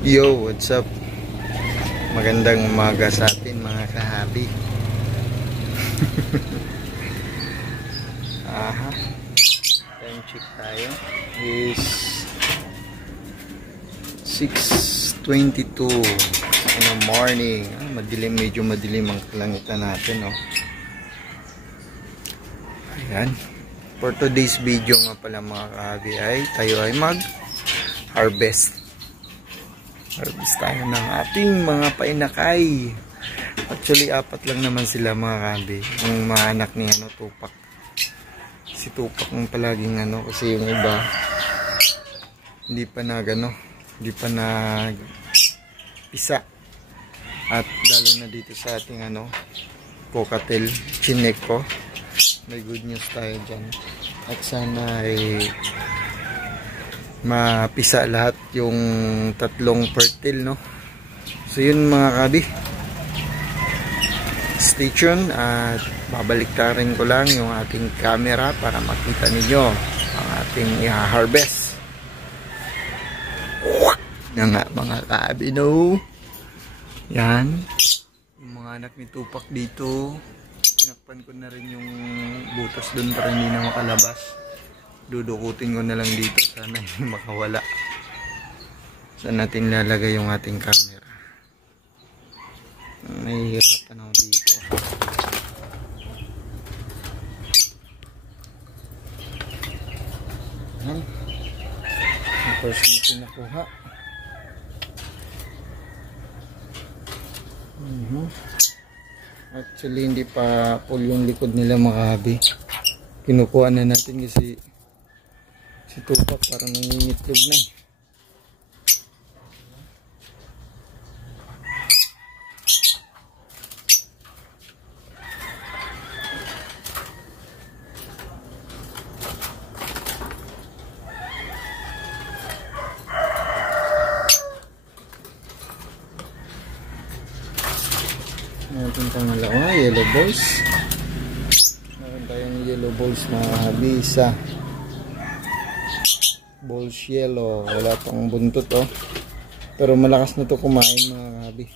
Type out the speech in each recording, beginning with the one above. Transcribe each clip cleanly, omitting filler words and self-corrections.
Yo, what's up? Magandang umaga sa atin mga kahabi. Aha. Time check tayo. Is 6:22 in the morning. Madilim, medyo madilim ang kalangitan natin, oh. Ayan. For today's video nga pala mga kahabi ay tayo ay mag-harvest. Harvest tayo ng ating mga painakay. Actually, 4 lang naman sila mga kahabi. Yung mga anak ni Tupac. Si Tupac ang palaging kasi yung iba hindi pa hindi pa pisa. At lalo na dito sa ating cocktail, Chineco. May good news tayo dyan. At sana ay mapisa lahat yung 3 fertile, no? So yun mga kabi, stay tuned at babaliktarin ko lang yung ating camera para makita ninyo ang ating i-harvest na nga mga kabi, no? Yan yung mga anak ni Tupac dito. Tinakpan ko na rin yung butas dun para hindi na makalabas. Dudukutin ko na lang dito, sana hindi makawala. Saan natin lalagay yung ating camera? Nahihirapan ako dito. Ayan. Yung first natin nakuha. Actually hindi pa full yung likod nila mga kabi. Kinukuha na natin kasi si Tupac parang nangingitlog na. Meron tayong malawa, yellow balls. Meron tayong yellow balls mga habi, isa. Balls yellow, wala tong buntot, oh. Pero malakas na to kumain mga habi.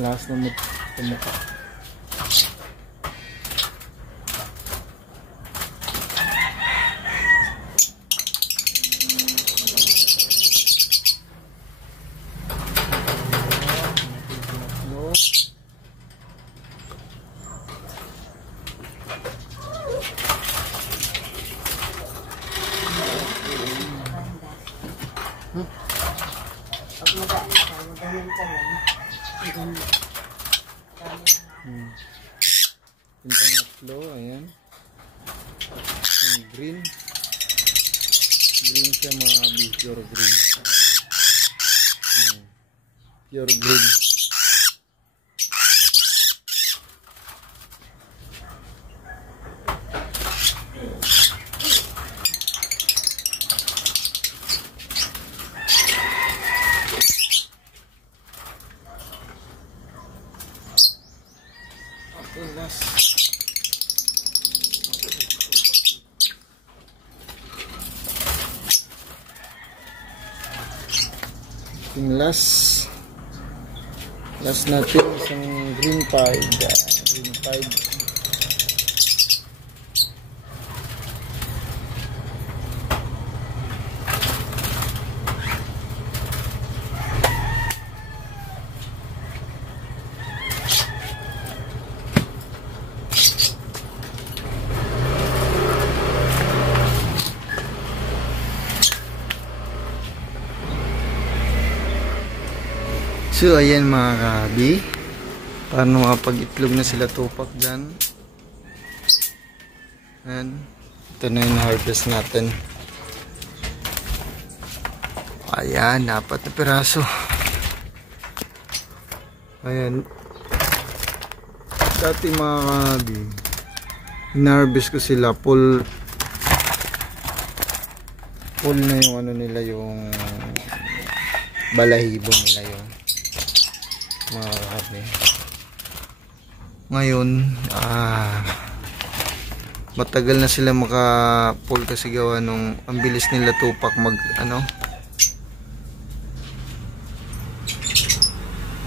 Malakas na tumukha. Pintang atlo, ayan. Ang green siya mga habi, pure green. Pure green. Yung last natin isang green pied. So ayan mga kabi, para makapag-itlog na sila Tupac dyan. Ayan, ito na yung harvest natin. Ayan, 4 na piraso. Ayan, dati mga kabi, in-harvest ko sila full na yung nila, yung balahibo nila yung mga kahabi. Ngayon matagal na sila maka-pull kasi gawa nung ang bilis nila Tupac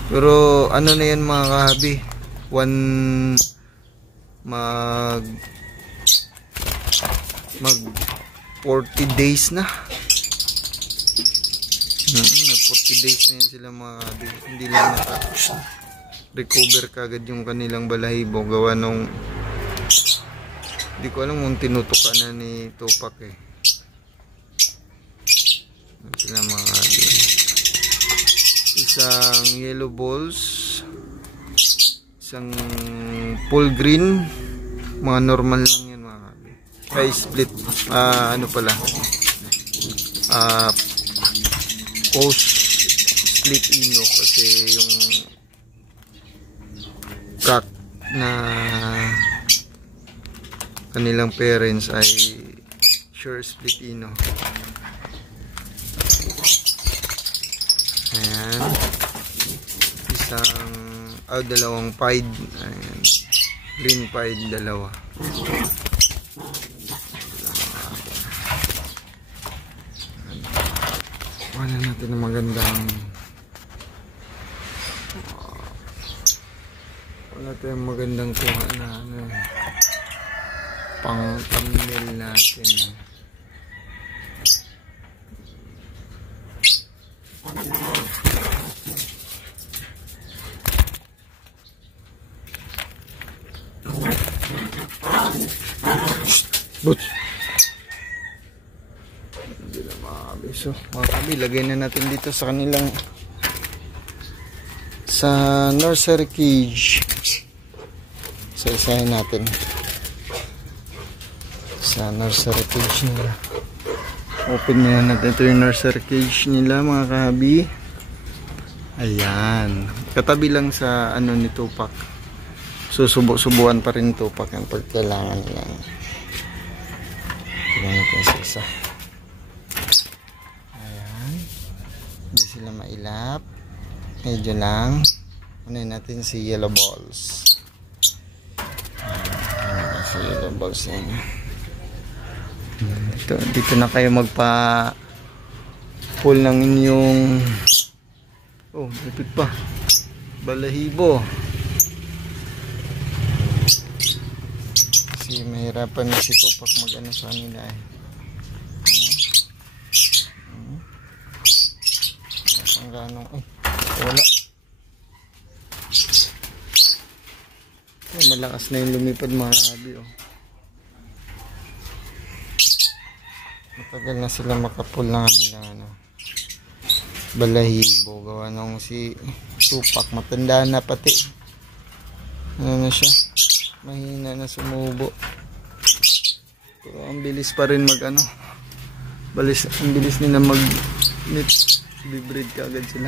Pero ano na yan mga kahabi, mag 40 days na. 40 days na yan sila mga kahabi. Hindi lang recover kagad yung kanilang balahibo gawa nung hindi ko alam kung tinutukan na ni Tupac eh. Sila mga kahabi. Isang yellow balls, isang full green, mga normal lang yan mga kahabi. Ay split, ano pala, post split ino kasi yung cock na kanilang parents ay sure split ino. Ayan, isang dalawang pied. Ayan, green pied, dalawa. Wala natin ng magandang kuha na pang thumbnail natin. Boots. Hindi na makabi. So, mga kabi, lagay na natin dito sa kanilang sa nursery cage. So, isahin natin sa nursery cage nila. Open na natin ito yung nursery cage nila mga kabi. Ayan. Katabi lang sa ano ni Tupac. Susubo-subuan pa rin Tupac ang pagkailangan nila. Tignan natin sa isa. Ayan. Hindi sila mailap. Medyo lang. Unahin natin si yellow balls. Ayan, si yellow balls yan. Dito na kayo magpa-pull ng inyong lipit pa. Balahibo. Kasi mahirapan na si Tupac mag-ano sa nila eh. Ang ganong wala. Malakas na yung lumipad mga kabi Matagal na sila makapul ng nilang balahibo gawa nung si Tupac matanda na pati. Ano na siya? Mahina na sumubo. Pero ang bilis pa rin ang bilis nila bibreed kaagad sila.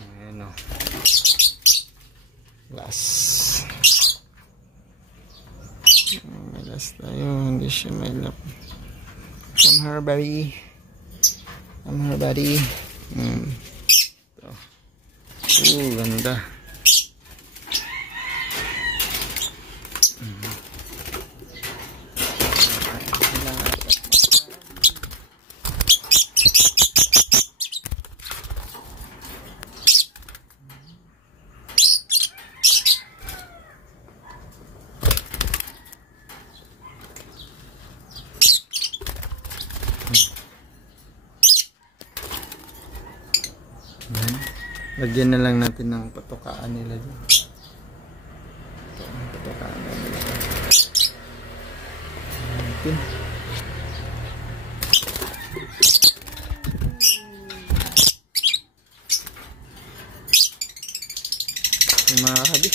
Ayan o. Last. May last tayo. Hindi siya may lap. Come here, buddy. Come here, buddy. Ganda. Lagyan na lang natin ng patukaan nila dyan. Ito ang patukaan nila. Natin. Yung mga kabi.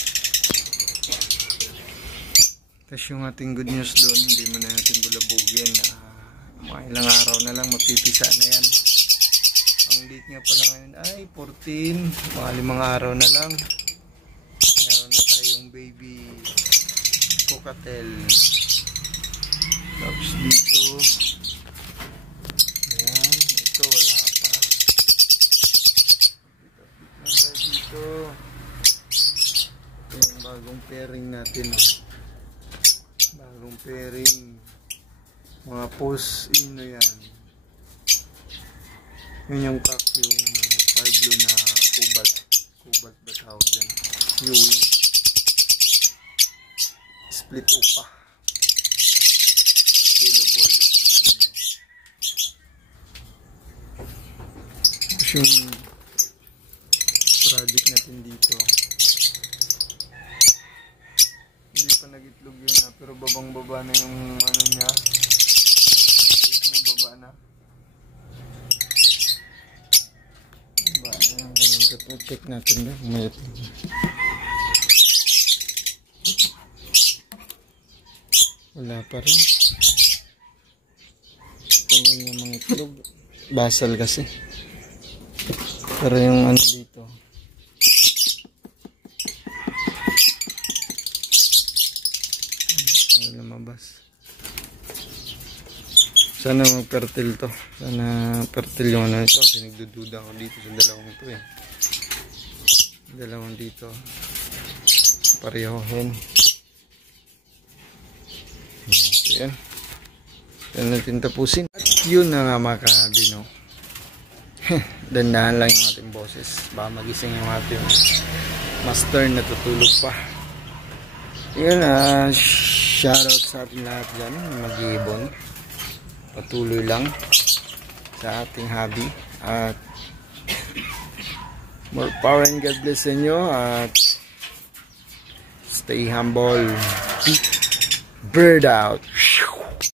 Tapos yung ating good news doon, hindi mo na natin bulabugin. Mga ilang araw na lang mapipisa na yan. Ang date nga pala ngayon ay 14, mga 5 araw na lang meron na tayong baby cockatiel. Tapos dito ayan, ito wala pa dito ito yung bagong pairing natin bagong pairing mga post ino yan. Yun yung cock, yung car blue na cobalt. Cobalt ba tawag dyan? Ewing. Split upa. Yellow ball. Tapos yung project natin dito. Hindi pa nag-itlog yun na, pero babang baba na yung ano niya. Baba na. Baba na yung ganun. Check natin na. May itlog. Wala pa rin. Tingnan yung mga itlog. Basal kasi. Pero yung ano dito. Ay, lumabas. Sana mag-fertile to. Sana fertile yung ano ito. Kasi nagdududa ako dito sa dalawang ito eh. Dalawang dito. Pareho hen. So yan. Yan natin tapusin. At yun na nga mga kahabi, no. Dandahan lang yung ating boses. Baka magising yung ating master na tutulog pa. Yun, shoutout sa ating lahat dyan. Mag-iibon. Patuloy lang sa ating hobby. At more power and God bless sa inyo. At stay humble. Bird out.